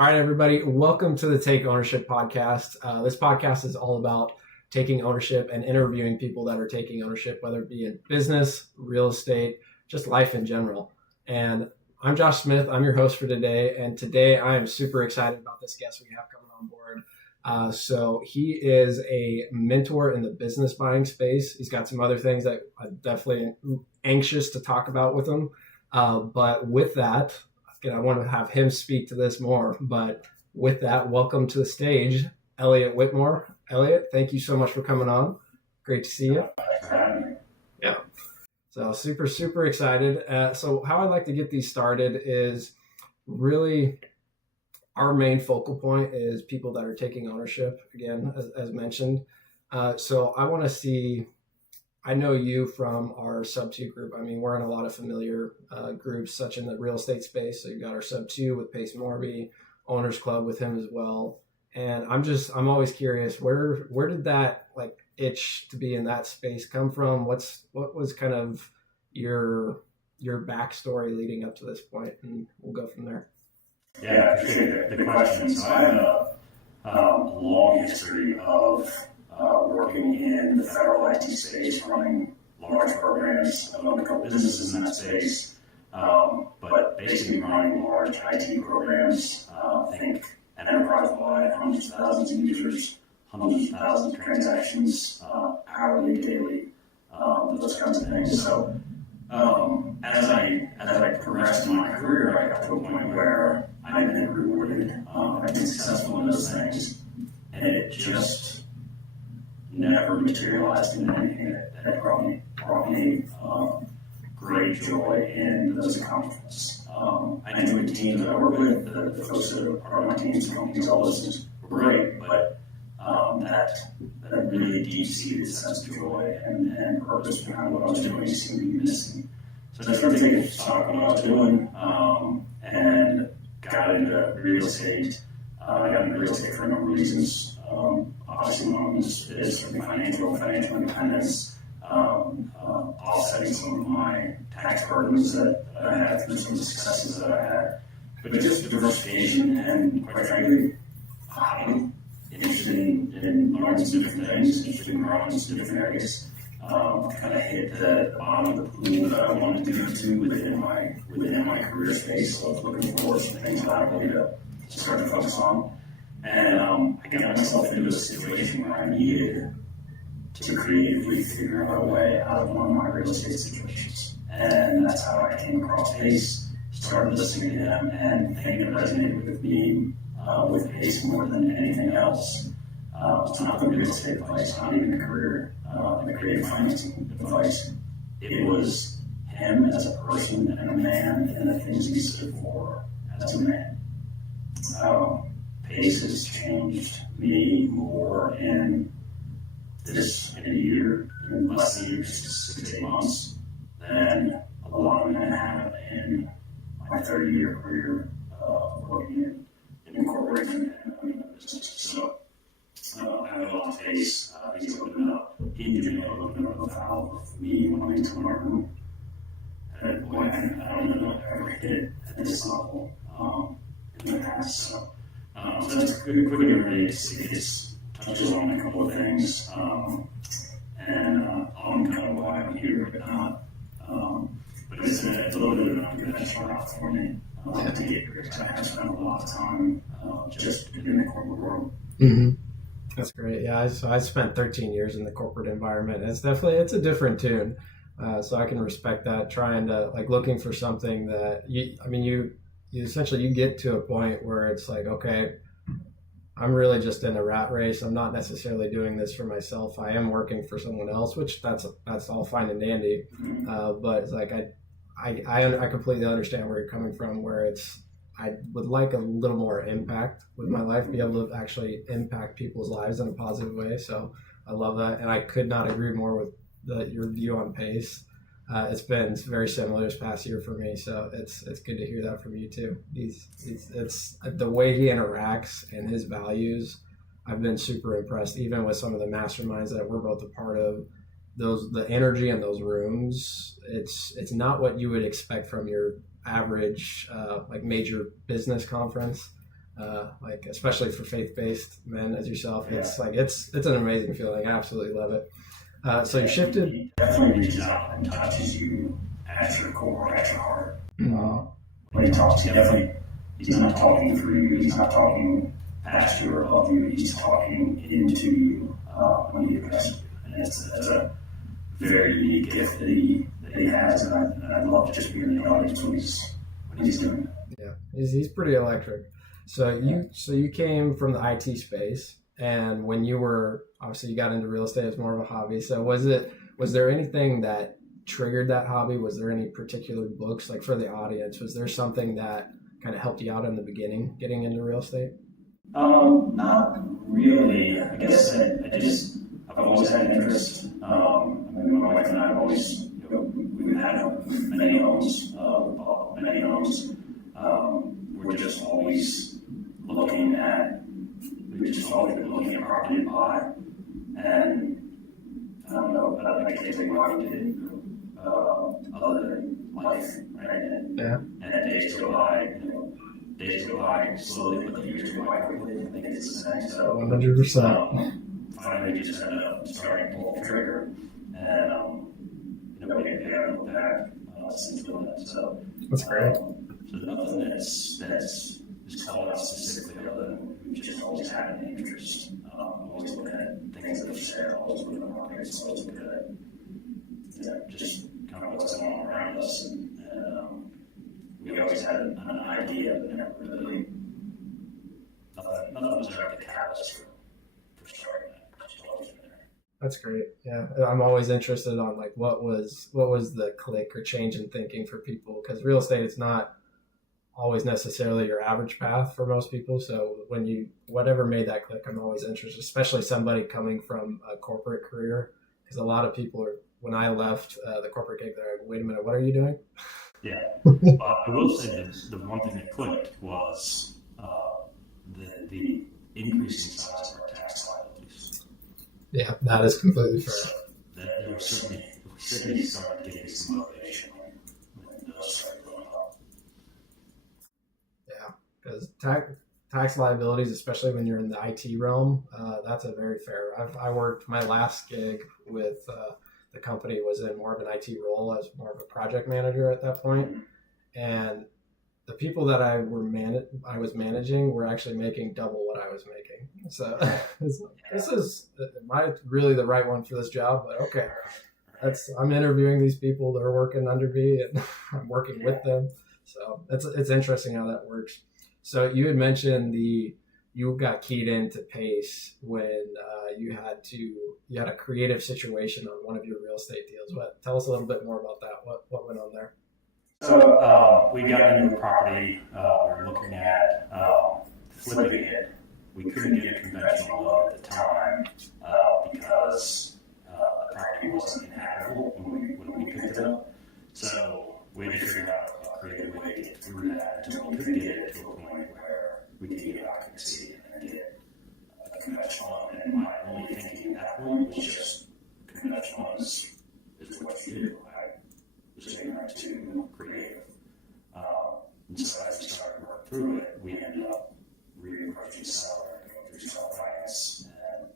All right, everybody, welcome to the Take Ownership podcast. This podcast is all about taking ownership and interviewing people that are taking ownership, whether it be in business, real estate, just life in general. And I'm Josh Smith. I'm your host for today. And today I am super excited about this guest we have coming on board. So he is a mentor in the business buying space. He's got some other things that I'm definitely anxious to talk about with him. But with that, I want to have him speak to this more. But with that, welcome to the stage, Elliot Witmer. Elliot, thank you so much for coming on. Great to see you. Yeah. So super excited. So how I like to get these started is really our main focal point is people that are taking ownership, again, as mentioned. So I want to see, I know you from our Subto group. I mean, we're in a lot of familiar groups, such in the real estate space. So you've got our Subto with Pace Morby, Owners Club with him as well. And I'm always curious, where did that like itch to be in that space come from? What was kind of your backstory leading up to this point? And we'll go from there. Yeah, I appreciate the question. So I have a long history of working in the federal IT space, running large programs. I've owned a couple businesses in that space, but basically running large IT programs. Think an enterprise-wide, hundreds of thousands of users, hundreds of thousands of transactions, hourly, daily, those kinds of things. So as I progressed in my career, I got to a point where I've been rewarded. I've been successful in those things, and it just never materialized into anything that brought me great joy in those accomplishments. I enjoyed the teams that I work with, the folks that are part of my teams, companies, all those things were great, but that really deep-seated sense of joy and purpose behind what I was doing seemed to be missing. So I started taking stock of what I was doing and got into real estate. I got into real estate for a number of reasons. Obviously, one of them is certainly financial independence, offsetting some of my tax burdens that I had through some of the successes that I had, but just diversification and, quite frankly, I'm interested in learning some different things, interested in growing in some different areas. Kind of hit the bottom of the pool that I wanted to go to within my career space. So I was looking for some things laterally to start to focus on. And I got myself into a situation where I needed to creatively figure out a way out of one of my real estate situations. And that's how I came across Pace, started listening to him, and the thing that resonated with me with Pace more than anything else. It's not the real estate advice, not even the career, the creative financing advice. It was him as a person and a man and the things he stood for as a man. Pace has changed me more in a year, in less than a year, just 6 to 8 months, than a lot of men have in my 30-year career working in corporation and business. So I have a lot of Pace. He's opened up. He didn't open up the valve of me wanting to learn. And boy, I don't know if I ever hit it at this level in the past. So that's a quick overview. It touches on a couple of things, and on kind of why I'm here, but not. But it's a little bit of an unconventional route for me to get here, because I have spent a lot of time just in the corporate world. Mm-hmm. That's great. Yeah, I spent 13 years in the corporate environment. It's a different tune. So I can respect that, trying to looking for something that you essentially you get to a point where it's like, okay, I'm really just in a rat race. I'm not necessarily doing this for myself. I am working for someone else, which that's all fine and dandy. But it's like I completely understand where you're coming from, where I would like a little more impact with my life, be able to actually impact people's lives in a positive way. So I love that. And I could not agree more with your view on Pace. It's been very similar this past year for me, so it's good to hear that from you too. It's the way he interacts and his values. I've been super impressed, even with some of the masterminds that we're both a part of. The energy in those rooms, it's not what you would expect from your average major business conference. like especially for faith-based men as yourself. It's like it's an amazing feeling. I absolutely love it. So you shifted. He definitely reaches out and touches you at your core, at your heart. When he talks, he's not talking through you. He's not talking past you or above you. He's talking into you when he addresses you. And that's a very unique gift that he has, and I'd love to just be in the audience when he's doing it. Yeah, he's pretty electric. So you came from the IT space, and when you were obviously you got into real estate as more of a hobby. So was there anything that triggered that hobby? Was there any particular books, like for the audience? Was there something that kind of helped you out in the beginning getting into real estate? Not really. I guess I've always had an interest. My wife and I have always, we've had many homes, bought many homes. We've just always been looking at property to buy. And I don't know, but I can't think why we did it, other than life, right? And days go by slowly, but the years go by quickly. I think it's the same. So 100%. Finally, we just ended up starting to pull the trigger, and we haven't looked back since doing that. So that's great. So nothing that's just called out specifically, other than we've just always had an interest. Always looking at things that are shared, always looking at markets, always looking at just kind of what's going on around us, and we always had an idea, but never really nothing was ever the catalyst for starting that. Just always been there. That's great. Yeah, I'm always interested on like what was the click or change in thinking for people, because real estate is not always necessarily your average path for most people. So whatever made that click, I'm always interested, especially somebody coming from a corporate career, because a lot of people are, when I left the corporate gig, they're like, wait a minute, what are you doing? Yeah. I will say that the one thing that clicked was the increasing size of our tax liabilities. Yeah, that is completely fair. That there was certainly started getting some motivation when those started going up. Yeah, because tax liabilities, especially when you're in the IT realm, that's a very fair. I worked my last gig with the company was in more of an IT role as more of a project manager at that point, and the people that I was managing were actually making double what I was making. So this is, am I really the right one for this job? But okay, I'm interviewing these people that are working under me, and I'm working with them. So it's interesting how that works. So you had mentioned you got keyed into PACE when you had a creative situation on one of your real estate deals. Tell us a little bit more about that. What went on there? So we got into a property. We were looking at flipping it. We couldn't get a conventional loan at the time because the property wasn't inhabitable when we picked it up. So we had to figure out a creative way to get through that until we could get it to a point where we could get occupancy and then get a conventional loan. And my only thinking at that point was just conventional loans is what you do. I was ignorant to creative. And so as we started working through it, we ended up reapproaching seller and going through seller finance, and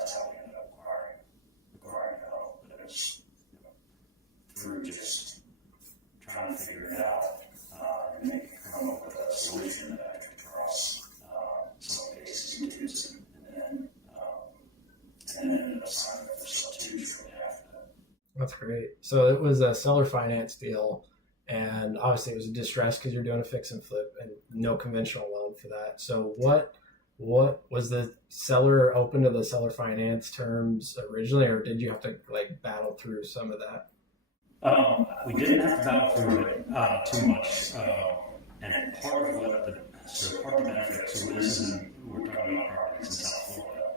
that's how we ended up acquiring the home. But it was through just trying to figure it out and come up with a solution that I could cross some of the cases and dues, and then ended up signing up for Subto shortly after that. That's great. So it was a seller finance deal, and obviously it was a distress because you're doing a fix and flip and no conventional loan for that. So what was the seller open to the seller finance terms originally, or did you have to like battle through some of that? We didn't have to battle through it too much, and part of the benefit. So we're talking about properties in South Florida.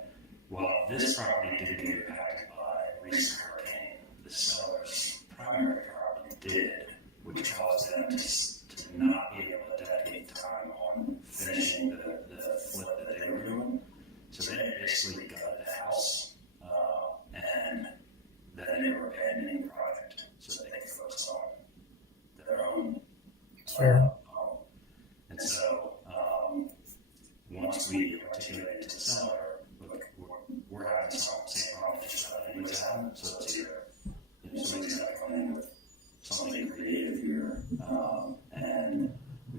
Well, this property did get impacted by a recent hurricane. The seller's primary property did, which caused them to not be able to dedicate time on finishing the flip that they were doing. So they basically gutted the house, and then they were abandoning the project so they could focus on their own home. And so once we articulate it to the seller, look, we're having the same problem that just about anybody's having. So it's either somebody's got to come in with something creative here, and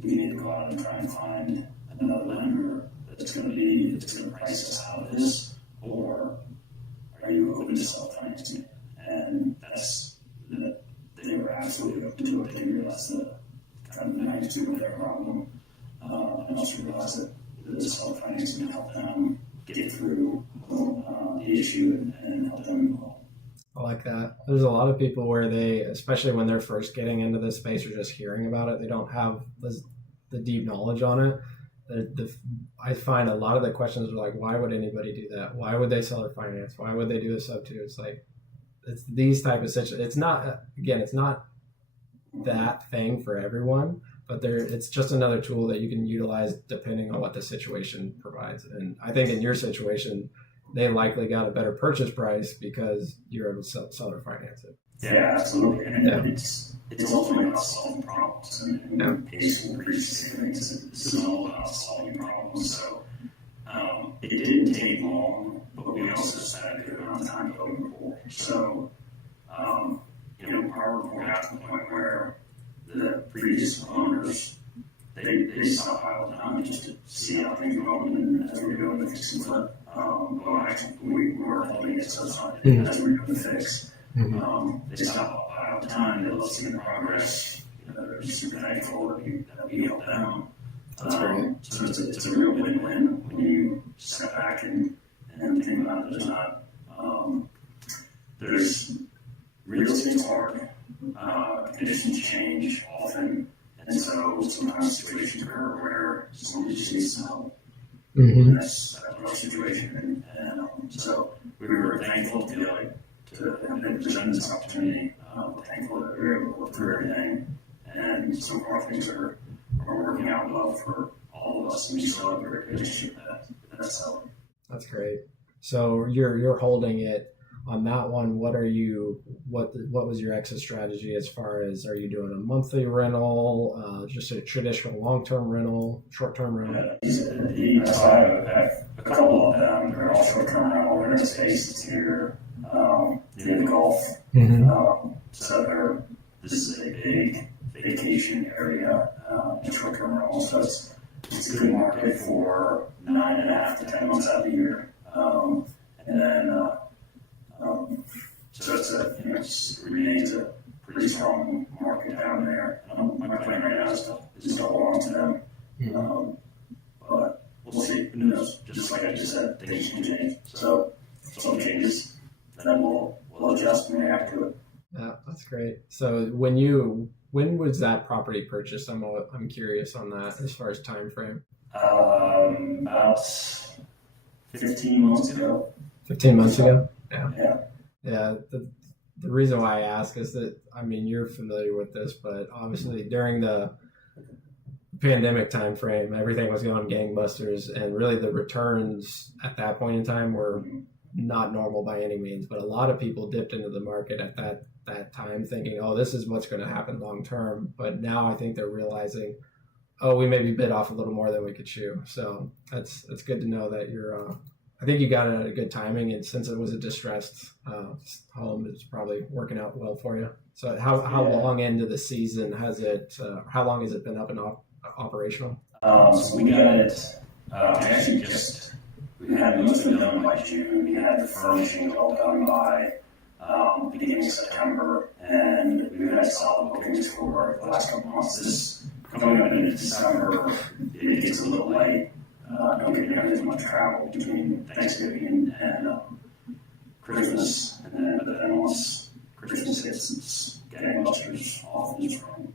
we need to go out and try and find another lender that's going to price us out of this, or are you open to self-financing? And they were absolutely open to it. They realized the kind of magnitude of their problem, and also realized that the self-financing can help them get through the issue and help them move on. I like that. There's a lot of people where they, especially when they're first getting into this space or just hearing about it, they don't have the deep knowledge on it. I find a lot of the questions are like, why would anybody do that? Why would they sell their finance? Why would they do a Subto? It's like, it's these type of situations. It's not that thing for everyone, but it's just another tool that you can utilize depending on what the situation provides. And I think in your situation, they likely got a better purchase price because you're able to sell or finance it. Yeah, absolutely. And it's ultimately about solving problems. And Pace will preach the same things. This is all about solving problems. So it didn't take long, but we also spent a good amount of time building rapport. So, our report got to the point where the previous owners, they stockpiled time just to see how things were going, and as we were doing the fix and flip. Actually, we were holding it so as we were doing the fix. They stockpiled time, they love seeing the progress. They're super thankful that we help them. So it's a real win-win when you step back and think about it. There's real estate's hard. Conditions change often, and so sometimes situations occur where somebody just needs some help. And that's our situation. And so we were thankful to be able to have been presented this opportunity. We're thankful that we were able to work through everything, and some of our things are working out well for all of us, and we still have a great relationship with that seller. That's great. So you're holding it on that one. What was your exit strategy as far as, are you doing a monthly rental, just a traditional long-term rental, short-term rental? So I have a couple of them. They're all short-term rental. We're in a space that's here near the Gulf. So this is a big vacation area, short-term rental. So it's a good market for 9.5 to 10 months out of the year. And then so it remains a pretty strong market down there. My plan right now is to hold on to them. But we'll see. Who knows? Just like I just said, things can change. So if something changes, then we'll adjust and react to it. Yeah, that's great. So when was that property purchased? I'm curious on that as far as time frame. About 15 months ago. 15 months ago? Yeah. Yeah. The reason why I ask is that, you're familiar with this, but obviously during the pandemic time frame, everything was going gangbusters, and really the returns at that point in time were not normal by any means. But a lot of people dipped into the market at that time thinking, oh, this is what's going to happen long term. But now I think they're realizing, oh, we maybe bit off a little more than we could chew. So it's good to know that you're I think you got it at a good timing, and since it was a distressed home, it's probably working out well for you. So how long into the season has it? How long has it been up and operational? So we got it. We had most of it done by June. We had the furnishings all done by beginning of September, and we had solid bookings for the last couple months. This coming up into December, it gets a little light. Don't get nearly as much travel between Thanksgiving and Christmas, but then once Christmas hits, it's gangbusters off in the spring.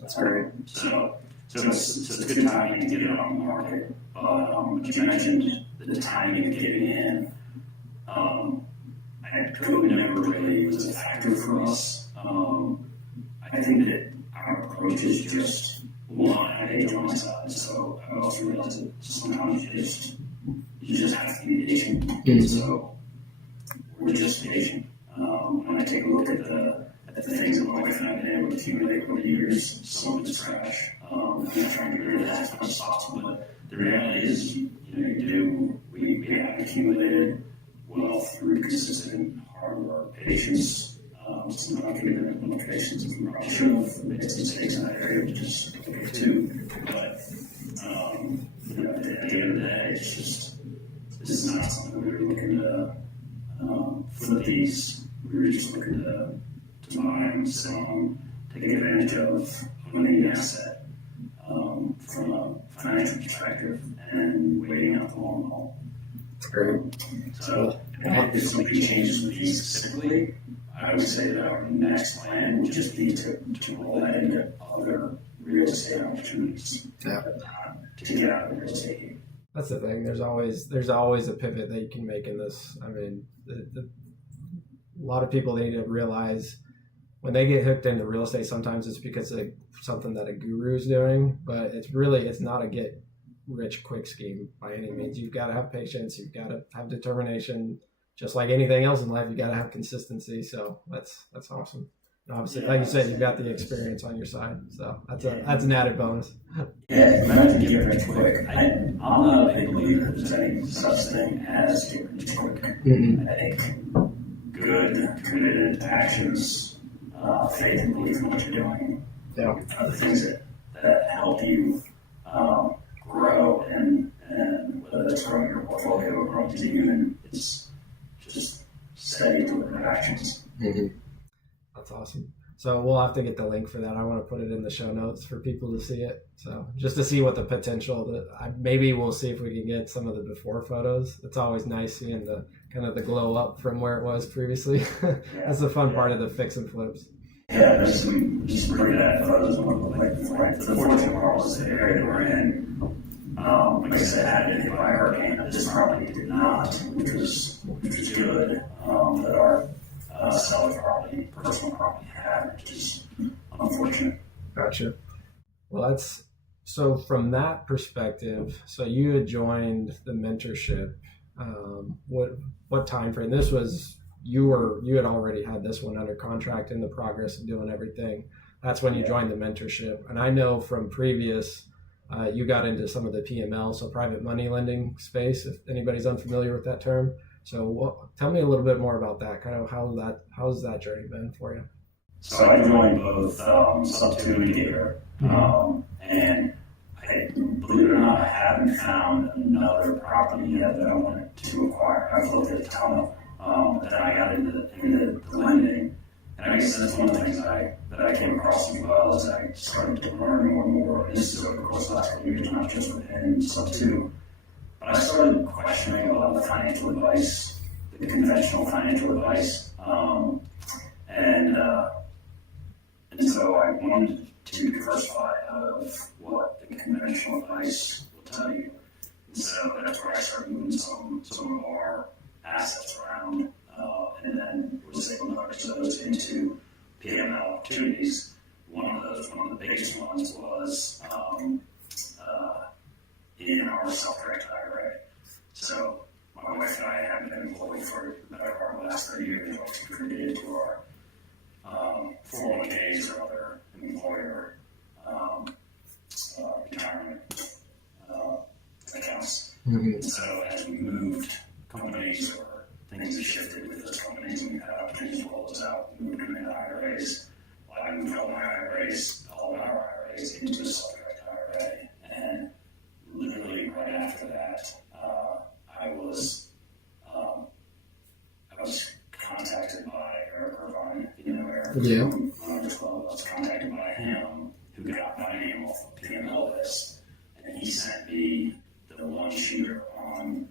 That's great. So it's a good timing to get it on the market. But you mentioned the timing of getting in. COVID never really was a factor for us. I think that our approach is just one, I had age on my side, so I also realized that sometimes you just have to be patient. So we're just patient. When I take a look at the things that my wife and I have been able to accumulate over the years, some of it's trash. I'm not trying to get rid of that as much as possible, but the reality is we have accumulated wealth through consistent hard work, patience, some documented limitations. We probably should have made some mistakes in that area, which is okay too. But at the end of the day, it's just, this is not something we were looking to flip these. We were just looking to buy, sit on, take advantage of owning an asset from a financial perspective and waiting out the long haul. That's great. So if something changes with these specifically, I would say that our next plan would just be to roll that into other real estate opportunities to get out of the real estate game. That's the thing. There's always a pivot that you can make in this. I mean, a lot of people need to realize when they get hooked into real estate, sometimes it's because of something that a guru is doing, but it's not a get rich quick scheme by any means. You've got to have patience. You've got to have determination. Just like anything else in life, you got to have consistency. So that's awesome. And obviously, like you said, you've got the experience on your side. So that's an added bonus. Yeah, not to get rich quick. I'm not a big believer that there's any such thing as get rich quick. Mm-hmm. I think good, committed actions, faith and belief in what you're doing, are the things that help you grow and whether that's growing your portfolio or growing to you, and it's just steady deliberate actions. Mm-hmm. That's awesome. So we'll have to get the link for that. I want to put it in the show notes for people to see it. So just to see what the potential, maybe we'll see if we can get some of the before photos. It's always nice seeing the kind of the glow up from where it was previously. That's the fun part of the fix and flips. Yeah, there's some just pretty bad photos of what it looked like before. The fortunate part was the area we're in. Like I said, had been hit by a hurricane. This property did not, which was good. That our seller's property, personal property had, which is unfortunate. Gotcha. Well, so from that perspective, so you had joined the mentorship. What time frame? This was you had already had this one under contract, in the progress of doing everything. That's when you joined the mentorship. And I know from previous, you got into some of the PML, so private money lending space, if anybody's unfamiliar with that term. So tell me a little bit more about that, kind of how's that journey been for you? So I joined both Subto Community, and I, believe it or not, I haven't found another property yet that I wanted to acquire. I've looked at a ton of that I got into the lending, and I guess that's one of the things that I came across as well as I started to learn more and more. And this is over the course of the last couple of years, not just within Subto. But I started questioning a lot of the financial advice, the conventional financial advice, and so I wanted to diversify out of what the conventional advice will tell you. And so that's where I started moving some of our assets around, and then was able to leverage those into PML opportunities. One of the biggest ones was in our self-directed IRA. So my wife and I have been employed for the better part of the last 30 years. We've contributed to our 401ks or other employer retirement accounts. Mm-hmm. So as we moved companies or things have shifted with those companies and we've had opportunities to roll those out, we moved them into IRAs. Well, I moved all of our IRAs into a self-directed IRA. And literally right after that, I was contacted by Eric Irvine, Eric from Owners Club. I was contacted by him, who got my name off of PML list, and he sent me the one shooter on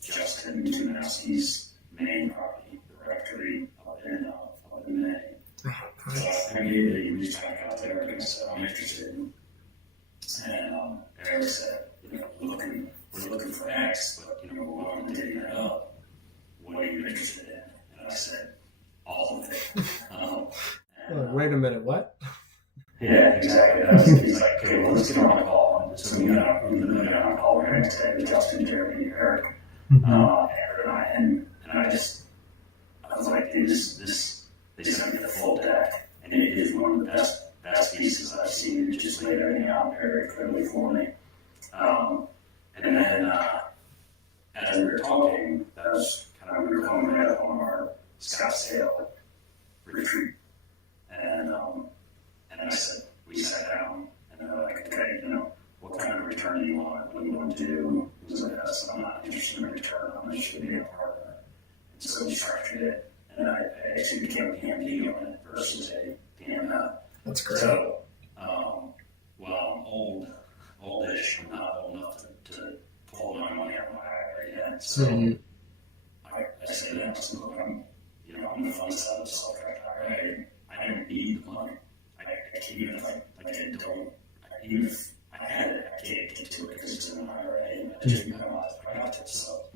Justin Tumanowski's main property, the rectory up in Maine. So I immediately reached back out to Eric and said, I'm interested. And Eric said, we're looking for X, but we're willing to dig that up. What are you interested in? And I said, all of it. Wait a minute, what? Yeah, exactly. He's like, okay, well, let's get on a call. So we got on a call. We're going to today with Justin, Jeremy, Eric, Aaron, and I. And I was like, they sent me the full deck, and it is one of the best pieces I've seen. It just laid everything out very clearly for me. And then what do you want to do? He was like, I'm not interested in return, I'm interested in being a partner. And so we structured it, and I actually became a PMP on it versus a PML. That's great. So, well, I'm oldish, I'm not old enough to pull my money out of my IRA yet. So I say that, so I'm the fund side of the self-directed IRA. I don't need the money. I can't even, even if I had it, I can't get to it because it's in an IRA and I just become out. So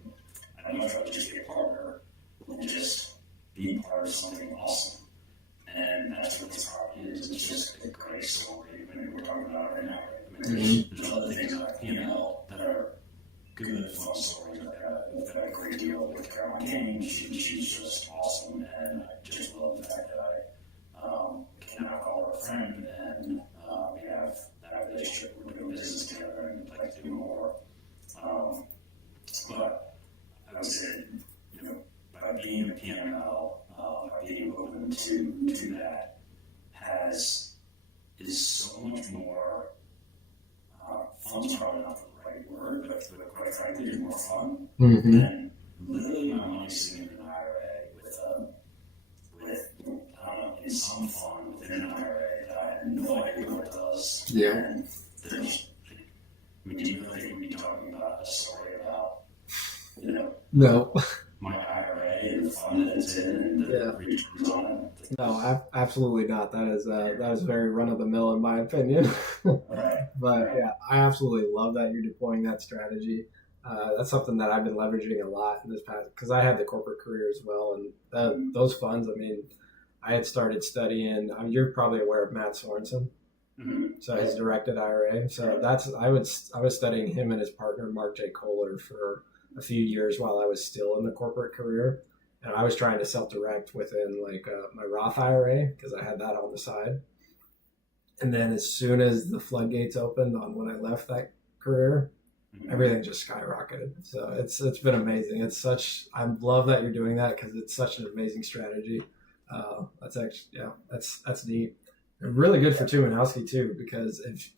I'd much rather just be a partner than just be part of something awesome. And that's what this property is. It's just a great story. I mean, we're talking about it right now. I mean, there's other things like P&L that are good, fun stories. I've got a great deal with Caroline King. She's just awesome, and I just love the fact that I can now call her a friend, and we have that relationship. We're doing business together, and we'd like to do more. But I would say, by being a PML, by being open to that, is so much more. Fun's probably not the right word, but quite frankly, it's more fun than literally my money sitting in an IRA with in some fund within an IRA that I have no idea what it does. Yeah. And there's, do you really think we'd be talking about a story about, No. my IRA and the fund that it's in and the returns on it? No, absolutely not. That is very run of the mill in my opinion. Right. But yeah, I absolutely love that you're deploying that strategy. That's something that I've been leveraging a lot in this past, because I had the corporate career as well, and those funds. I mean, I had started studying. You're probably aware of Matt Sorensen, so his directed IRA. So I was studying him and his partner Mark J. Kohler for a few years while I was still in the corporate career. And I was trying to self-direct within my Roth IRA because I had that on the side. And then as soon as the floodgates opened on when I left that career, everything just skyrocketed. So it's been amazing. I love that you're doing that because it's such an amazing strategy. That's neat. And really good for Tumanowski too, because if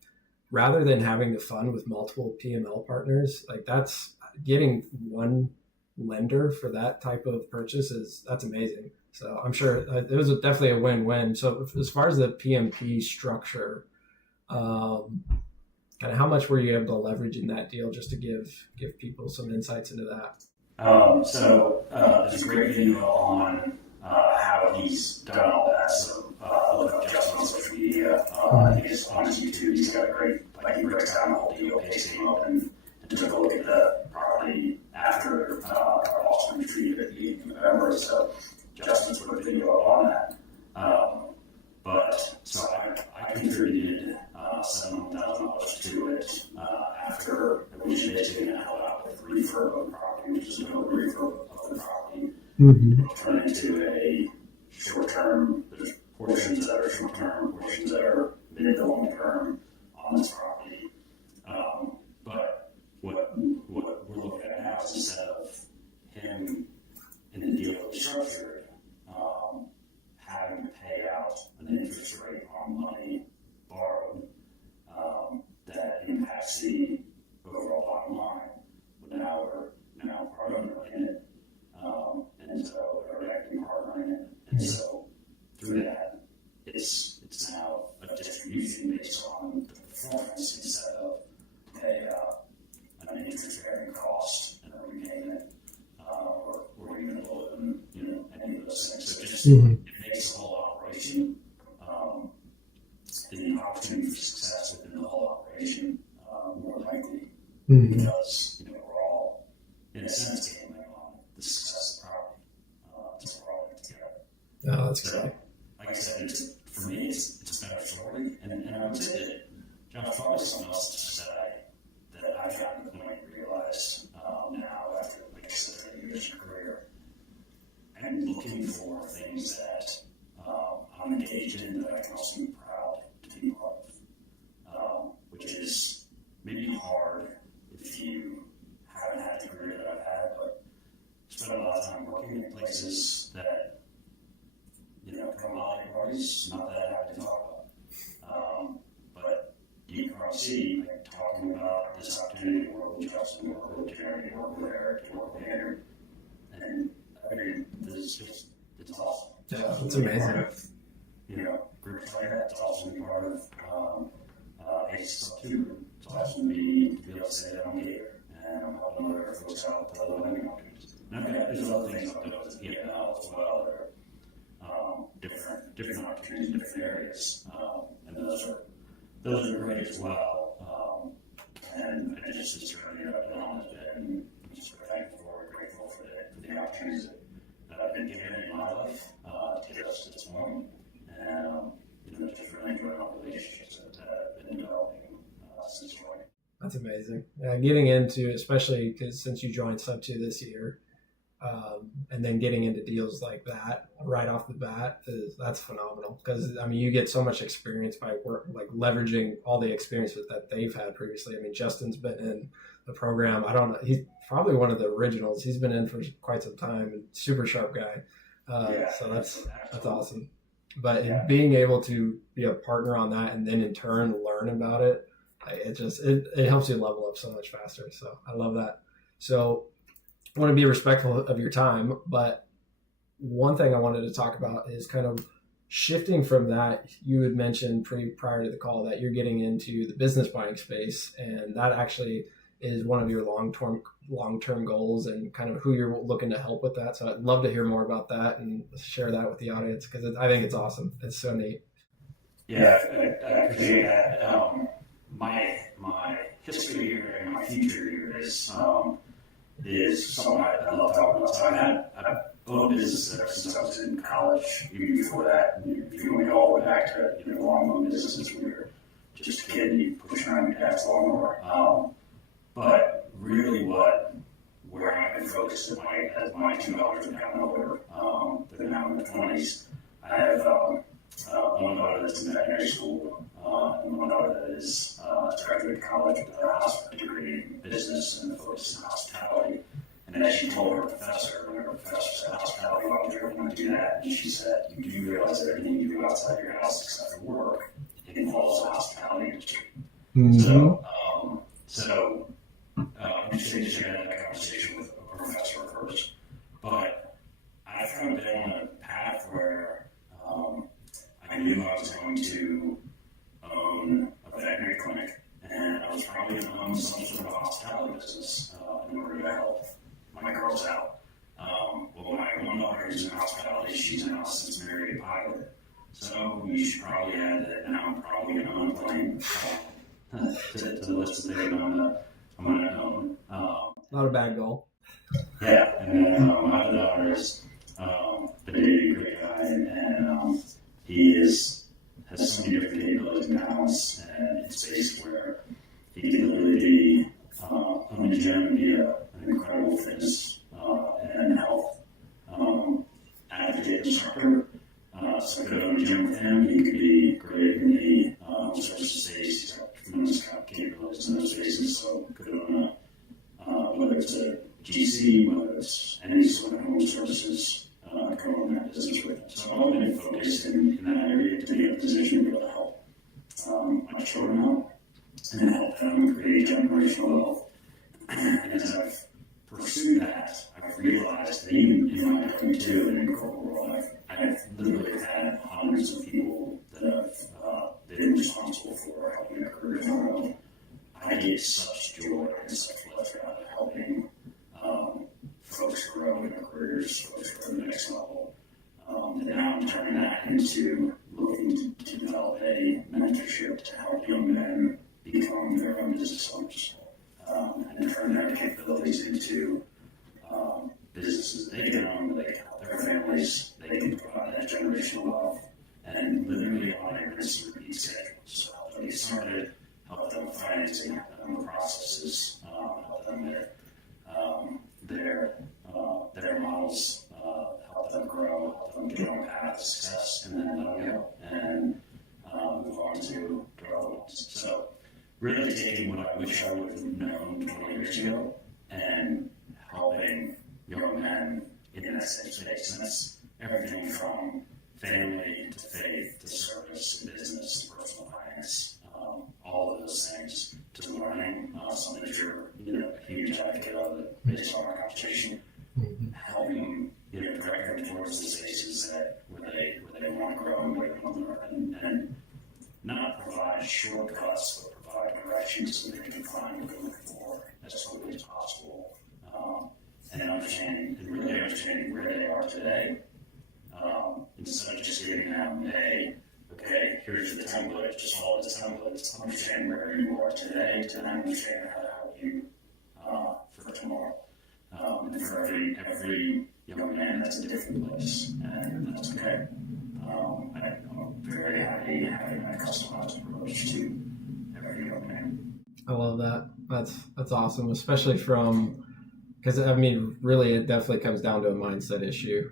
rather than having the fund with multiple PML partners, that's getting one lender for that type of purchase that's amazing. So I'm sure it was definitely a win-win. So as far as the PMP structure, kind of how much were you able to leverage in that deal, just to give people some insights into that? There's a great video on how he's done all that. So look up Justin on social media. He's on his YouTube. He's got a great, he breaks down the whole deal, takes him up and took a look at the property after our Austin retreat at the beginning of November. So Justin's put a video up on that. So I contributed $7,000 to it after we just basically held out with refurb of the property, which is no refurb of the property. Turn into a short-term. There's portions that are short-term, portions that are mid to long-term on this property. But what we're looking at now is, instead of him in the deal that we structured, having to pay out an interest rate on money borrowed that impacts the overall bottom line. But now we're part owner in it, and so we're acting partner in it, and so through that, it's now a distribution based on the performance instead of an interest-bearing cost and a repayment, or even a loan, any of those things. So just it makes the whole operation, the opportunity for success within the whole operation more likely, because we're all, in a sense, gambling on the success of the property. So we're all in it together. Oh, that's great. Like I said, for me, it's a better story, and I would say that John's probably something else to say that I've gotten to the point to realize now, after, like I said, 30 years of career, I'm looking for things that I'm engaged in that I can also be proud to be part of, which is maybe hard if you haven't had the career that I've had, but spent a lot of time working in places that, come holiday parties, not that I have to talk about. But you can probably see, talking about this opportunity Alex, you work with Jeremy, you work with Eric, you work with Andrew. And I mean, it's awesome. Yeah, it's amazing. Groups like that. It's awesome to be part of Subto. It's awesome to be able to say that I'm here and I'm helping other folks out with other learning opportunities. And there's other things I've done as well. There are different opportunities in different areas, and those are great as well. And it's journey that I've been on has been just thankful for and grateful for the opportunities that I've been given in my life to get us to this point. And just really enjoying all the relationships that I've been developing since joining. That's amazing. Getting into, especially because since you joined Subto this year, and then getting into deals like that right off the bat that's phenomenal. Because I mean, you get so much experience by leveraging all the experience that they've had previously. I mean, Justin's been in the program. I don't know. He's probably one of the originals. He's been in for quite some time and super sharp guy. So that's awesome. But being able to be a partner on that and then in turn learn about it, it helps you level up so much faster. So I love that. So I want to be respectful of your time, but one thing I wanted to talk about is kind of shifting from that. You had mentioned prior to the call that you're getting into the business buying space, and that actually is one of your long-term goals and kind of who you're looking to help with that. So I'd love to hear more about that and share that with the audience because I think it's awesome. It's so neat. Yeah, I appreciate that. My history here and my future here is something I love talking about. So I've owned a business ever since I was in college. Even before that, going all the way back to lawnmower businesses. We were just a kid and you push around your dad's lawnmower. But really, where I've been focused as my two daughters have gotten older, they're now in their 20s. I have one daughter that's in veterinary school, and one daughter that is graduated college with a hospital degree in business and a focus in hospitality. And as she told her professor, when her professor said hospitality, why would you ever want to do that? And she said, you do realize that everything you do outside your house except for work involves the hospitality industry. Mm-hmm. So interesting to share that conversation with a professor of hers. But I've kind of been on a path where I knew I was going to own a veterinary clinic, and I was probably going to own some sort of hospitality business in order to help my girls out. Well, my one daughter is in hospitality. She's now since married a pilot. So you should probably add that now I'm probably going to own a plane to the list of things I'm going to own. Not a bad goal. Yeah, and then my other daughter is the dating great guy, and he has so many different capabilities and talents and space where he can literally be own a gym and be an incredible fitness and health advocate instructor. So I could own a gym with him. He could be great in the all sorts of space. He's got tremendous capabilities in those spaces. So could own whether it's a GC, whether it's any sort of home services, go on that business with him. So I've always been focused in that area to be in a position to be able to help my children out and help them create generational wealth. And as I've pursued that, I've realized that even in my W-2 and in the corporate world, I've literally had hundreds of people that have been responsible for helping their careers grow. I get such joy and such pleasure out of helping folks grow in their careers, folks grow to the next level. And now I'm turning that into looking to develop a mentorship to help young men become their own business owners and turn their capabilities into businesses they can own, they can help their families, they can provide that generational wealth, and literally on a rinse and repeat schedule. So help them get started, help them with financing, help them with processes, help them with their models, help them grow, help them get on a path to success, and then let them go and move on to other ones. So really taking what I wish I would have known 20 years ago and helping young men in that same space. And that's everything from family to faith to service to business to personal finance, all of those things to learning running, something that you're, a huge advocate of based on our conversation, helping, direct them towards the spaces where they want to grow and where they want to learn, and not provide shortcuts, but provide directions so that they can find what they're looking for as quickly as possible. And really understanding where they are today, instead of just giving them okay, here's the template, just follow the templates, understand where you are today to then understand how to help you for tomorrow. And for every young man, that's a different place, and that's okay. I'm very happy having that customized approach to every young man. I love that. That's awesome, especially because really it definitely comes down to a mindset issue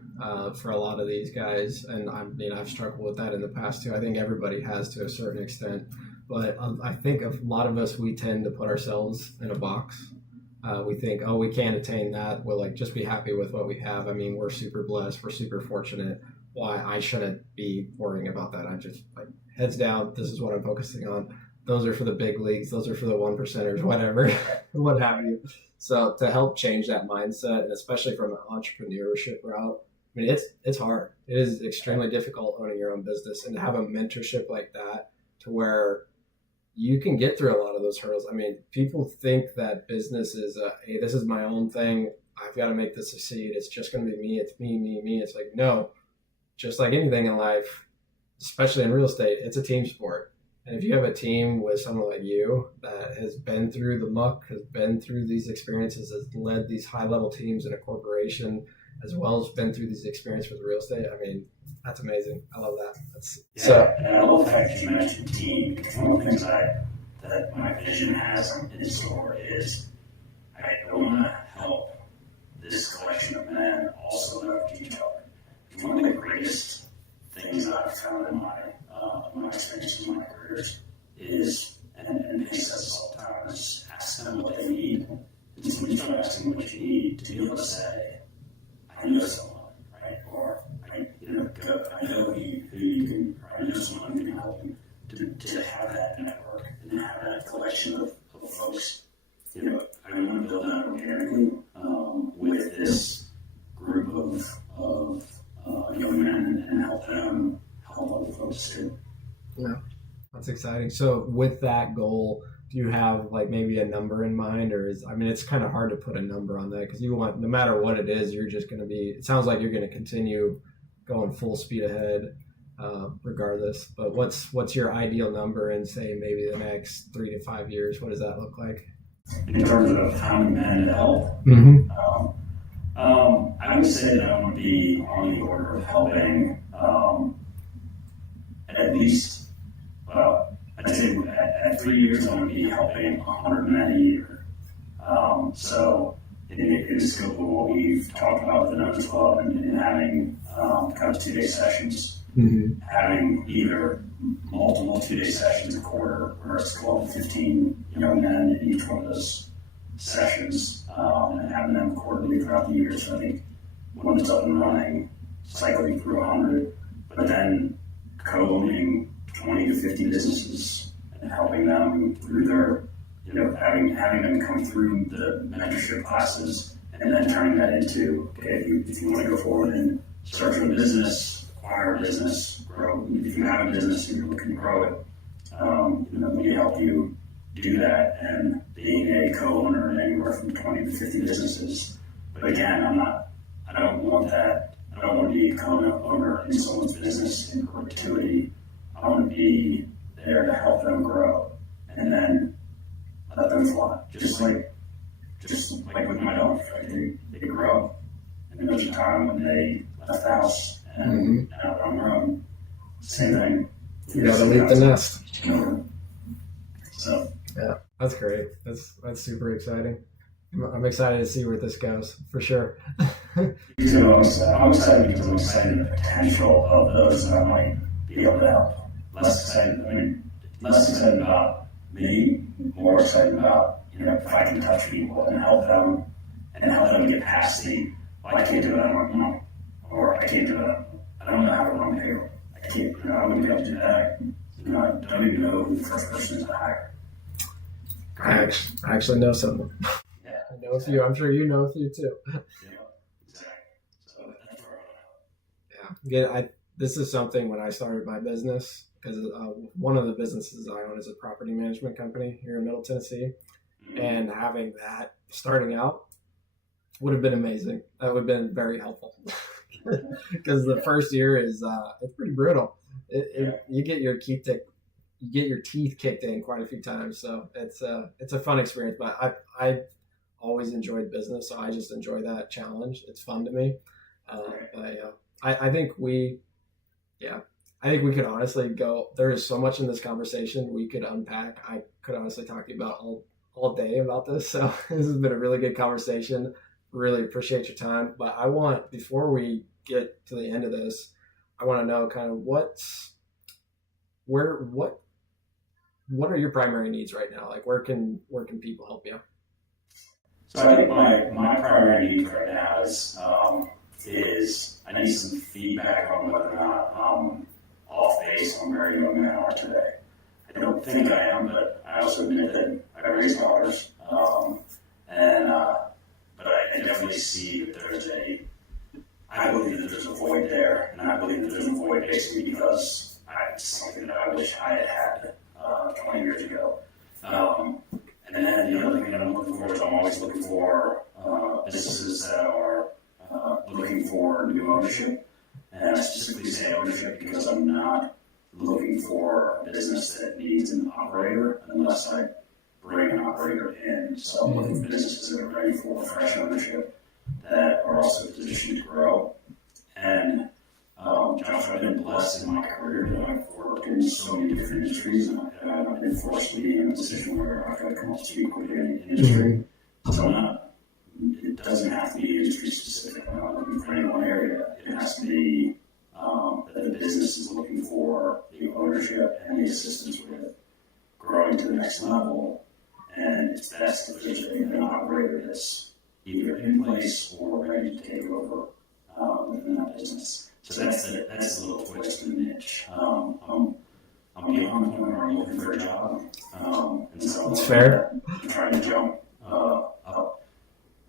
for a lot of these guys. And I've struggled with that in the past too. I think everybody has to a certain extent, but I think a lot of us, we tend to put ourselves in a box. We think, we can't attain that. We'll just be happy with what we have. We're super blessed. We're super fortunate. Why I shouldn't be worrying about that. I just heads down. This is what I'm focusing on. Those are for the big leagues. Those are for the 1%ers, whatever, what have you. So to help change that mindset, and especially from an entrepreneurship route, it's hard. It is extremely difficult owning your own business, and to have a mentorship like that to where you can get through a lot of those hurdles. People think that business is hey, this is my own thing. I've got to make this succeed. It's just going to be me. It's me. It's like, no, just like anything in life, especially in real estate, it's a team sport. And if you have a team with someone like you that has been through the muck, has been through these experiences, has led these high-level teams in a corporation, as well as been through these experiences with real estate, that's amazing. I love that. And I love the fact that you mentioned team, because one of the things that my vision has in store is I want to help this collection of men also leverage each other. One of the greatest things that I've found in my experience in my careers is, and he says this all the time, is ask them what they need. And so when you start asking what you need, to be able to say, I know someone, right? Or I know who you can, or I know someone who can help you, to have that network and have that collection of folks. I want to build that organically with this group of young men and help them help other folks too. Yeah, that's exciting. So with that goal, do you have maybe a number in mind, or it's kind of hard to put a number on that because you want, no matter what it is, you're just going to be, it sounds like you're going to continue going full speed ahead regardless. But what's your ideal number in, say, maybe the next 3 to 5 years? What does that look like? In terms of how many men to help, I would say that I want to be on the order of helping at least, I'd say at 3 years I want to be helping 100 men a year. So in the scope of what we've talked about with the Numbers Club and having kind of 2-day sessions, having either multiple 2-day sessions a quarter, where it's 12 to 15 young men in each one of those sessions, and having them quarterly throughout the year. So I think when it's up and running, cycling through 100, but then co-owning 20 to 50 businesses and helping them through their, having them come through the mentorship classes and then turning that into, okay, if you want to go forward and start your business, acquire a business, grow. If you have a business and you're looking to grow it, we help you do that. And being a co-owner in anywhere from 20 to 50 businesses. But again, I don't want that. I don't want to be a co-owner in someone's business in perpetuity. I want to be there to help them grow and then let them fly. Just like with my dog, right? They grow. And there's a time when they left the house and out on their own. Same thing. You gotta leave the nest. So yeah, that's great. That's super exciting. I'm excited to see where this goes, for sure. I'm excited because I'm excited at the potential of those that I might be able to help. Less excited about me, more excited about, if I can touch people and help them get past I can't do it, I don't want money, or I can't do it, I don't know how to run payroll. I can't, I wouldn't be able to do that. I don't even know who the first person is to hire. I actually know someone. Yeah. I know a few. I'm sure you know a few too. Yeah, exactly. So that's where This is something when I started my business, because one of the businesses I own is a property management company here in Middle Tennessee. And having that starting out would have been amazing. That would have been very helpful because the first year is it's pretty brutal. You get your teeth kicked in quite a few times, so it's a fun experience. But I always enjoyed business, so I just enjoy that challenge. It's fun to me. I think we could honestly go. There is so much in this conversation we could unpack. I could honestly talk to you about all day about this. So this has been a really good conversation. Really appreciate your time. But before we get to the end of this, I want to know kind of what are your primary needs right now? Like where can people help you? So I think my primary need right now is I need some feedback on whether or not I'm off base on where young men are today. I don't think I am, but I also admit that I raise daughters. But I definitely see that I believe that there's a void there, and I believe that there's a void basically because it's something that I wish I had 20 years ago. And then the other thing that I'm looking for is I'm always looking for businesses that are looking for new ownership. And I specifically say ownership because I'm not looking for a business that needs an operator unless I bring an operator in. So I'm looking for businesses that are ready for fresh ownership that are also positioned to grow. And Josh, I've been blessed in my career that I've worked in so many different industries, and I've been forced to be in a position where I've got to come up to speed quickly in the industry. So it doesn't have to be industry specific. I'm not looking for any one area. It has to be that the business is looking for the ownership and the assistance with growing to the next level. And it's best if there's an operator that's either in place or ready to take over within that business. So that's a little twist in the niche. I'm beyond the point where I'm looking for a job. And so that's fair. I'm trying to jump up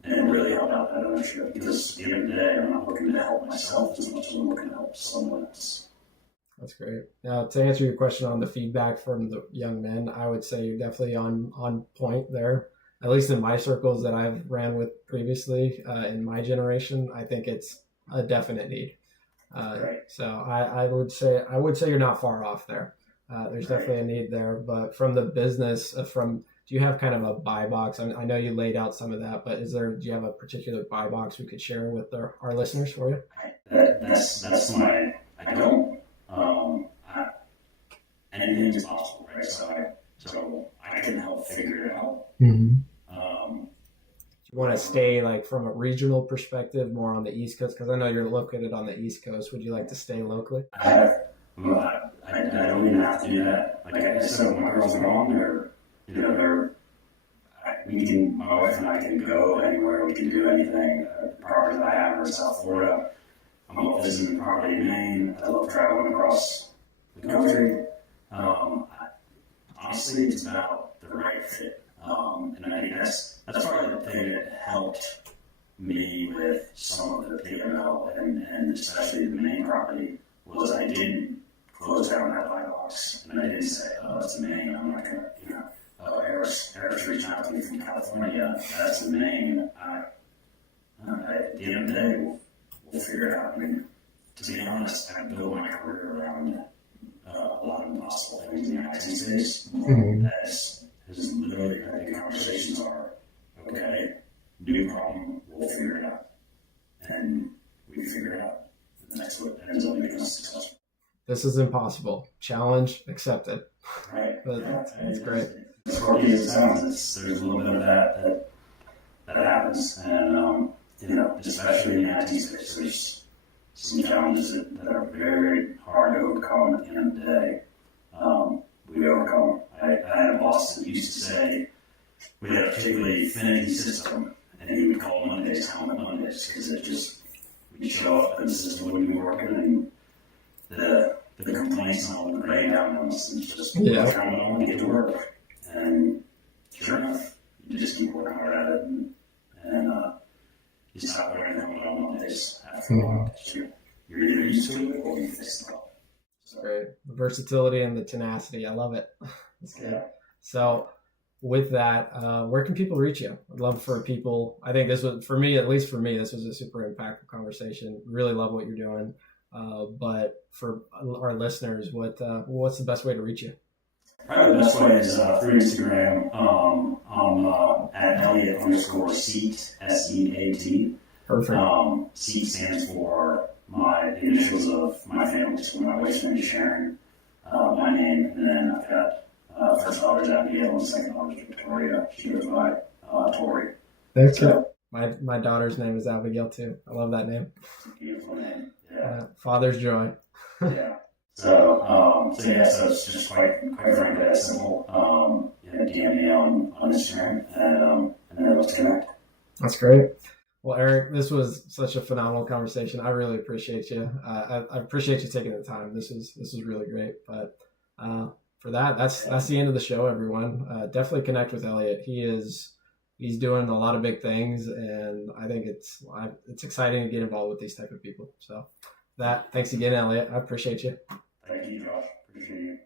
and really help out that ownership because at the end of the day, I'm not looking to help myself as much as I'm looking to help someone else. That's great. Now, to answer your question on the feedback from the young men, I would say you're definitely on point there. At least in my circles that I've ran with previously in my generation, I think it's a definite need. Right. So I would say you're not far off there. There's definitely a need there. But from the business, do you have kind of a buy box? I know you laid out some of that, but do you have a particular buy box we could share with our listeners for you? That's my. I don't. Anything is possible, right? So I can help figure it out. Mm-hmm. You want to stay like from a regional perspective, more on the East Coast, because I know you're located on the East Coast. Would you like to stay locally? I don't even have to do that. Like I said, when my girls are home, my wife and I can go anywhere. We can do anything. The property that I have in South Florida. I'm up visiting property in Maine. I love traveling across the country. Honestly, it's about the right fit. And I think that's probably the thing that helped me with some of the PML and especially the main property was I didn't close down that buy box. And I didn't say, oh, it's the main. I'm not going to, Eric's reaching out to me from California. That's the main. At the end of the day, we'll figure it out. I mean, to be honest, I built my career around a lot of impossible things in the IT space. Mm-hmm. As literally, I think conversations are, okay, new problem, we'll figure it out. And we figure it out. And that's what ends up making us successful. This is impossible. Challenge accepted. Right. That's great. As quirky as it sounds, there's a little bit of that happens. And, especially in the IT space, there's some challenges that are very, very hard to overcome at the end of the day. We overcome. I had a boss that used to say we had a particularly finicky system, and he would call Mondays Helmet Mondays because we'd show up and the system wouldn't be working, and the complaints and all would rain down on us, and just come on and get to work. And sure enough, you just keep working hard at it, and you stop learning them on days after a while. You're either used to it or you fix it up. That's great. The versatility and the tenacity. I love it. That's good. Yeah. So with that, where can people reach you? I'd love for people, I think this was, for me, at least for me, this was a super impactful conversation. Really love what you're doing. But for our listeners, what's the best way to reach you? Probably the best way is through Instagram. I'm at Elliot_Seat, SEAT. Perfect. Seat stands for the initials of my family, so my wife's name is Sharon, my name, and then I've got first daughter's Abigail and second daughter's Victoria. She goes by Tori. Thank you. My daughter's name is Abigail too. I love that name. It's a beautiful name. Yeah. Father's joy. Yeah. So it's just quite frankly that simple. DM me on Instagram, and then let's connect. That's great. Well, Eric, this was such a phenomenal conversation. I really appreciate you. I appreciate you taking the time. This is really great. But for that's the end of the show, everyone. Definitely connect with Elliot. He's doing a lot of big things, and I think it's exciting to get involved with these type of people. So thanks again, Elliot. I appreciate you. Thank you, Josh. Appreciate you.